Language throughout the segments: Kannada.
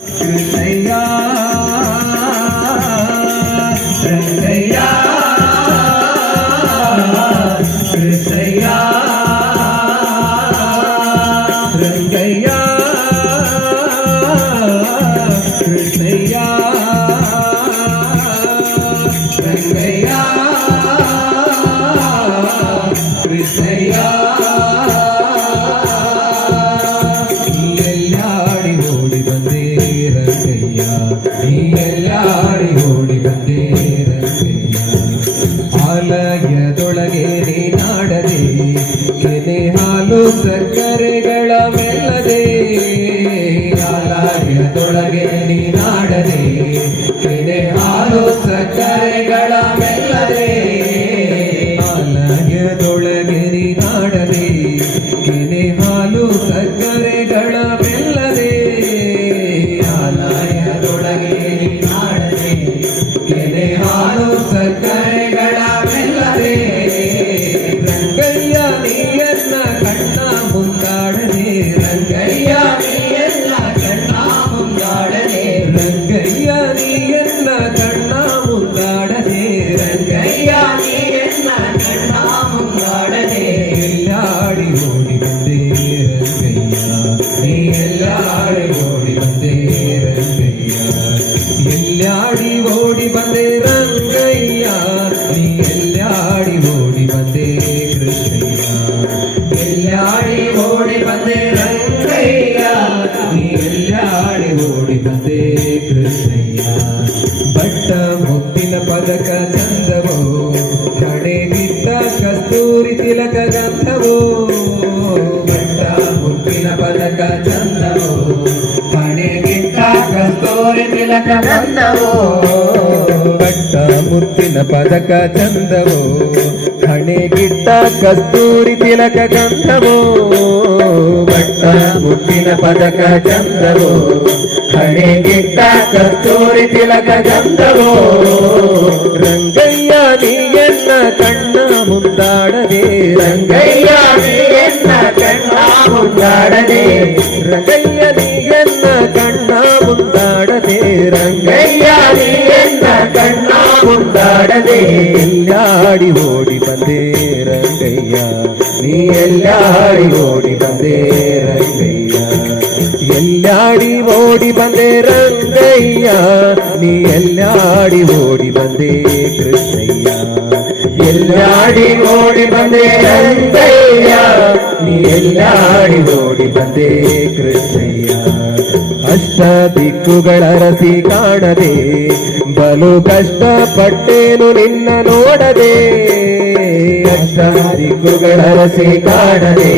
ಕೃಷ್ಣಯ್ಯ ರಂಗಯ್ಯ ಕೃಷ್ಣಯ್ಯ ರಂಗಯ್ಯ ಕೃಷ್ಣಯ್ಯ ರಂಗಯ್ಯ ಕೃಷ್ಣಯ್ಯ ಎಲ್ಲಾಡಿ ಓಡಿ ಬಂದೇ ರಂಗಯ್ಯ ಎಲ್ಲಾಡಿ ಓಡಿ ಬಂದೇ ರಂಗಯ್ಯ ಆಲಯದೊಳಗೆ ನೀನಾಡದೆ ಕೆನೆ ಹಾಲು ಸಕ್ಕರೆಗಳ ಮೆಲ್ಲದೆ ಆಲಯದೊಳಗೆ ನೀನಾಡದೆ ಕೆನೆ ಹಾಲು ಸಕ್ಕರೆಗಳ ಮೆಲ್ಲದೆ ಆಲಯದೊಳಗೆ ನೀನಾಡದೆ ಕೆನೆ ಹಾಲು ಸಕ್ಕರೆಗಳ ಮೆಲ್ಲದೆ ಆಲಯದೊಳಗೆ ನೀನಾಡದೆ ಕೆನೆ ಹಾಲು ಸಕ್ಕರೆಗಳ ಮೆಲ್ಲದೆ ರಂಗಯ್ಯ ನೀಯನ್ನ ಕಣ್ಣ ಮುಂದಾಡದೆ ರಂಗಯ್ಯ ನೀಯನ್ನ ಕಣ್ಣ ಮುಂದಾಡದೆ ರಂಗಯ್ಯ ನೀಯನ್ನ ಕಣ್ಣ ಮುಂದಾಡದೆ ರಂಗಯ್ಯ ನೀಯನ್ನ ಕಣ್ಣ ಮುಂದಾಡದೆ ಎಲ್ಲಾಡಿ ಓಡಿ ಬಂದೇ ರಂಗಯ್ಯ ನೀ ಎಲ್ಲಾಡಿ ಓಡಿ ಬಂದೇ ರಂಗಯ್ಯ ಎಲ್ಲಾಡಿ ಓಡಿ ಬಂದೇ ರಂಗಯ್ಯ ನೀ ಎಲ್ಲಾಡಿ ಓಡಿ ಬಂದೇ ಕೃಷ್ಣಯ್ಯ ಎಲ್ಲಾಡಿ ಓಡಿ ಬಂದೇ ರಂಗಯ್ಯ ನೀ ಎಲ್ಲಾಡಿ ಓಡಿ ಬಂದೇ ಕೃಷ್ಣಯ್ಯ ಬಟ್ಟ ಮುತ್ತಿನ ಪದಕ ಚಂದವೋ ಕಡೆಗಿಟ್ಟ ಕಸ್ತೂರಿ ತಿಲಕ ಗಂಧವೋ ಬಟ್ಟ ಮುತ್ತಿನ ಪದಕ ಚಂದವೋ ಕಡೆಗಿಟ್ಟ ಕಸ್ತೂರಿ ತಿಲಕ ಗಂಧವೋ ಬಟ್ಟ ಮುತ್ತಿನ ಪದಕ ಚಂದವೋ ಹಣೆಗಿಟ್ಟ ಕಸ್ತೂರಿ ತಿಲಕ ಗಂಧವೋ ಬಟ್ಟ ಮುತ್ತಿನ ಪದಕ ಚಂದವೋ ಹಣೆಗಿಟ್ಟ ಕಸ್ತೂರಿ ತಿಲಕ ಗಂಧವೋ ರಂಗಯ್ಯ ನೀಯನ್ನ ಕಣ್ಣ ಮುಂದಾಡದೆ ರಂಗಯ್ಯ ನೀಯನ್ನ ಕಣ್ಣ ಮುಂದಾಡದೆ ರಂಗಯ್ಯ ನೀಯನ್ನ ಕಣ್ಣ ಮುಂದಾಡದೆ ರಂಗಯ್ಯ ನೀಯನ್ನ ಕಣ್ಣ ಮುಂದಾಡದೆ ಎಲ್ಲಾಡಿ ಓಡಿ ಬಂದೇ ರಂಗಯ್ಯ ನೀ ಎಲ್ಲಾಡಿ ಓಡಿ ಬಂದೇ ರಂಗಯ್ಯ ಎಲ್ಲಾಡಿ ಓಡಿ ಬಂದೇ ರಂಗಯ್ಯ ನೀ ಎಲ್ಲಾಡಿ ಓಡಿ ಬಂದೇ ಕೃಷ್ಣಯ್ಯ ಎಲ್ಲಾಡಿ ಓಡಿ ಬಂದೇ ರಂಗಯ್ಯ ನೀ ಎಲ್ಲಾಡಿ ಓಡಿ ಬಂದೇ ಕೃಷ್ಣಯ್ಯ ಅಷ್ಟ ದಿಕ್ಕುಗಳ ರಸಿ ಕಾಣದೆ ಬಲು ಕಷ್ಟಪಟ್ಟೇನು ನಿನ್ನ ನೋಡದೆ ಅಷ್ಟ ದಿಕ್ಕುಗಳ ರಸಿ ಕಾಣದೆ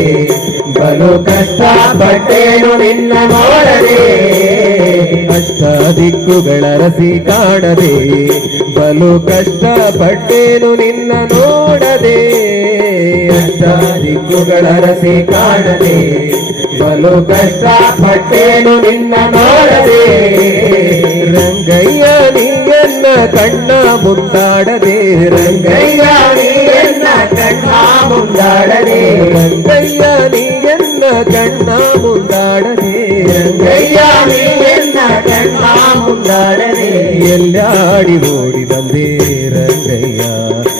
ಬಲು ಕಷ್ಟಪಟ್ಟೇನು ನಿನ್ನ ನೋಡದೆ ಅಷ್ಟ ದಿಕ್ಕುಗಳ ರಸಿ ಕಾಣದೆ ಬಲು ಕಷ್ಟಪಟ್ಟೇನು ನಿನ್ನ ನೋಡದೆ ಅಷ್ಟ ದಿಕ್ಕುಗಳ ರಸಿ ಕಾಣದೆ ಬಲು ಕಷ್ಟಪಟ್ಟೇನು ನಿನ್ನ ನೋಡದೆ ರಂಗಯ್ಯ ನೀಯನ್ನ ಕಣ್ಣ ಮುಂದಾಡದೆ ರಂಗಯ್ಯ ನೀಯನ್ನ ಕಣ್ಣ ಮುಂದಾಡದೆ ರಂಗಯ್ಯ ನೀಯನ್ನ ಕಣ್ಣ ಮುಂದಾಡದೆ ರಂಗಯ್ಯ ನೀಯನ್ನ ಕಣ್ಣ ಮುಂದಾಡದೆ ಎಲ್ಲಾಡಿ ಓಡಿ ಬಂದೇ ರಂಗಯ್ಯ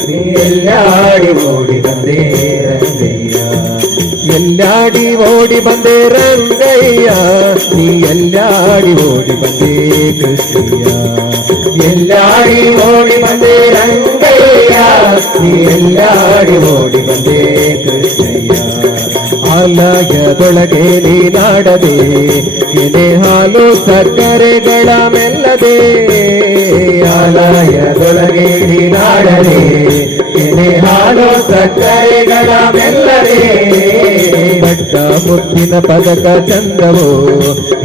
ನೀ ಎಲ್ಲಾಡಿ ಓಡಿ ಬಂದೇ ರಂಗಯ್ಯ ಎಲ್ಲಾಡಿ ಓಡಿ ಬಂದೇ ರಂಗಯ್ಯ ನೀ ಎಲ್ಲಾಡಿ ಓಡಿ ಬಂದೇ ಕೃಷ್ಣಯ್ಯ ಎಲ್ಲಾಡಿ ಓಡಿ ಬಂದೇ ರಂಗಯ್ಯ ನೀ ಎಲ್ಲಾಡಿ ಓಡಿ ಬಂದೇ ಕೃಷ್ಣಯ್ಯ ಆಲಯದೊಳಗೆ ನೀನಾಡದೆ ಎಲೆ ಹಾಲು ಸಕ್ಕರೆಗಳ ಮೆಲ್ಲದೆ ಆಲಯದೊಳಗೆ ನೀನಾಡದೆ ಎಲೆ ಹಾಲು ಸಕ್ಕರೆಗಳ ಮೆಲ್ಲದೆ ಬಟ್ಟ ಮುತ್ತಿನ ಪದಕ ಚಂದವೋ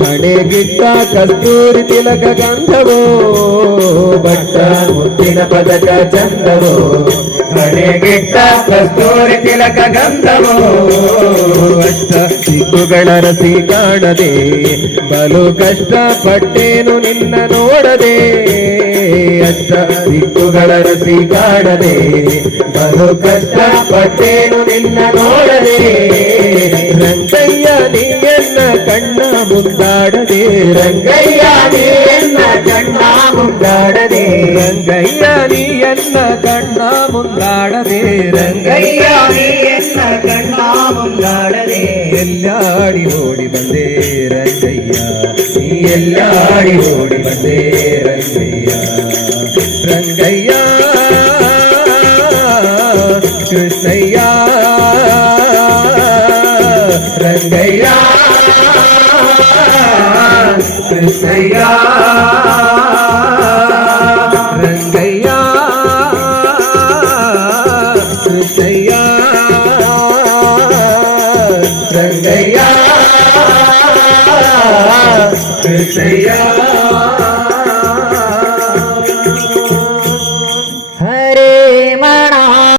ಹಣೆಗಿಟ್ಟ ಕಸ್ತೂರಿ ತಿಲಕ ಗಂಧವೋ ಬಟ್ಟ ಮುತ್ತಿನ ಪದಕ ಚಂದವೋ ಹಣೆಗಿಟ್ಟ ಕಸ್ತೂರಿ ತಿಲಕ ಗಂಧವೋ ಅಷ್ಟ ದಿಕ್ಕುಗಳ ರಸಿ ಕಾಣದೆ ಬಲು ಕಷ್ಟಪಟ್ಟೇನು ನಿನ್ನ ನೋಡದೆ ಅಷ್ಟ ದಿಕ್ಕುಗಳ ರಸಿ ಕಾಣದೆ ಬಲು ಕಷ್ಟಪಟ್ಟೇನು ನಿನ್ನ ನೋಡದೆ ರಂಗಯ್ಯ ನೀಯನ್ನ ಕಣ್ಣ ಮುಂದಾಡದೆ ರಂಗಯ್ಯ ನೀ ಎನ್ನ ಕಣ್ಣ ಮುಂದಾಡದೆ ರಂಗಯ್ಯ ನೀ ಎನ್ನ ಕಣ್ಣ ಮುಂದಾಡದೆ ರಂಗಯ್ಯ ನೀ ಎನ್ನ ಕಣ್ಣ ಮುಂದಾಡದೆ ಎಲ್ಲಾಡಿ ಓಡಿ ಬಂದೆ ರಂಗಯ್ಯ ನೀ ಎಲ್ಲಾಡಿ ಓಡಿ ಬಂದೆ ರಂಗಯ್ಯ ರಂಗಯ್ಯ ಕೃಷ್ಣಯ್ಯ ರಂಗಯ್ಯ ಕೃಷ್ಣಯ್ಯ ರಂಗಯ್ಯ ಕೃಷ್ಣಯ್ಯ ರಂಗಯ್ಯ ಕೃಷ್ಣಯ್ಯ